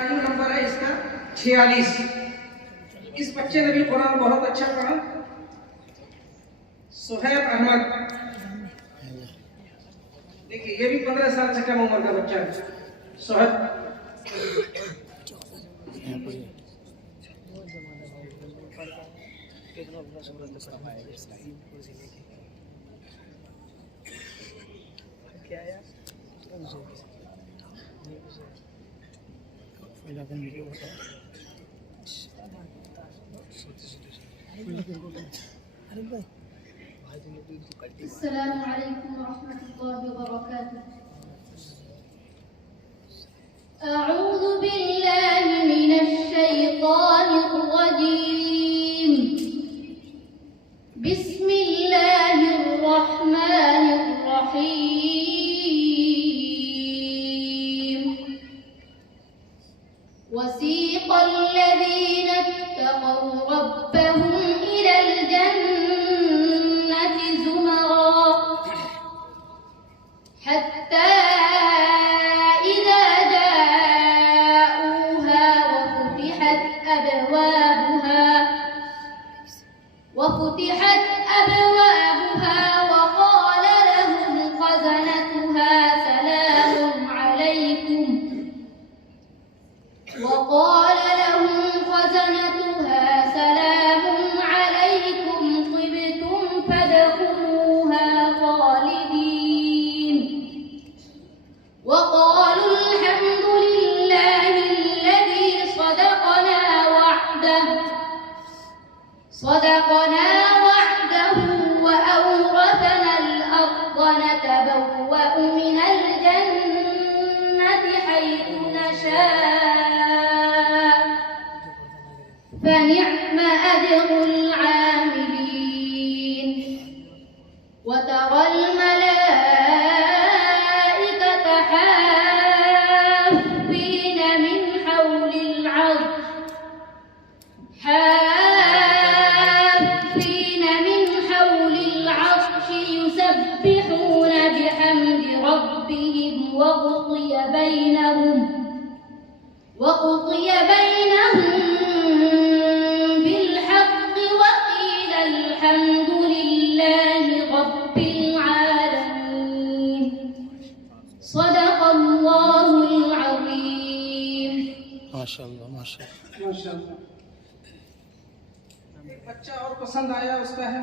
नंबर है इसका 46। इस बच्चे ने भी कुरान बहुत अच्छा पढ़ा। सुहैब अहमद, देखिए ये भी 15 साल से कम उम्र का बच्चा है। सुहैब السلام عليكم ورحمة الله وبركاته. أعوذ بالله من الشيطان الرجيم. بسم الله الرحمن الرحيم. وسيق الذين اتقوا ربهم إلى الجنة زمرا حتى إذا جاءوها وفتحت أبوابها وقال لهم خزنتها سلام عليكم طبتم فادخلوها خالدين وقالوا الحمد لله الذي صدقنا وعده وأورثنا الأرض نتبوأ من الجنة حيث نشاء فنعم أجر العاملين. وترى الملائكة حافين من حول العرش يسبحون بحمد ربهم وقضي بينهم بالحق وقيل الحمد لله رب العالمين. صدق الله العظيم. माशाअल्लाह माशाअल्लाह। माशाअल्लाह। एक बच्चा और पसंद आया, उसका है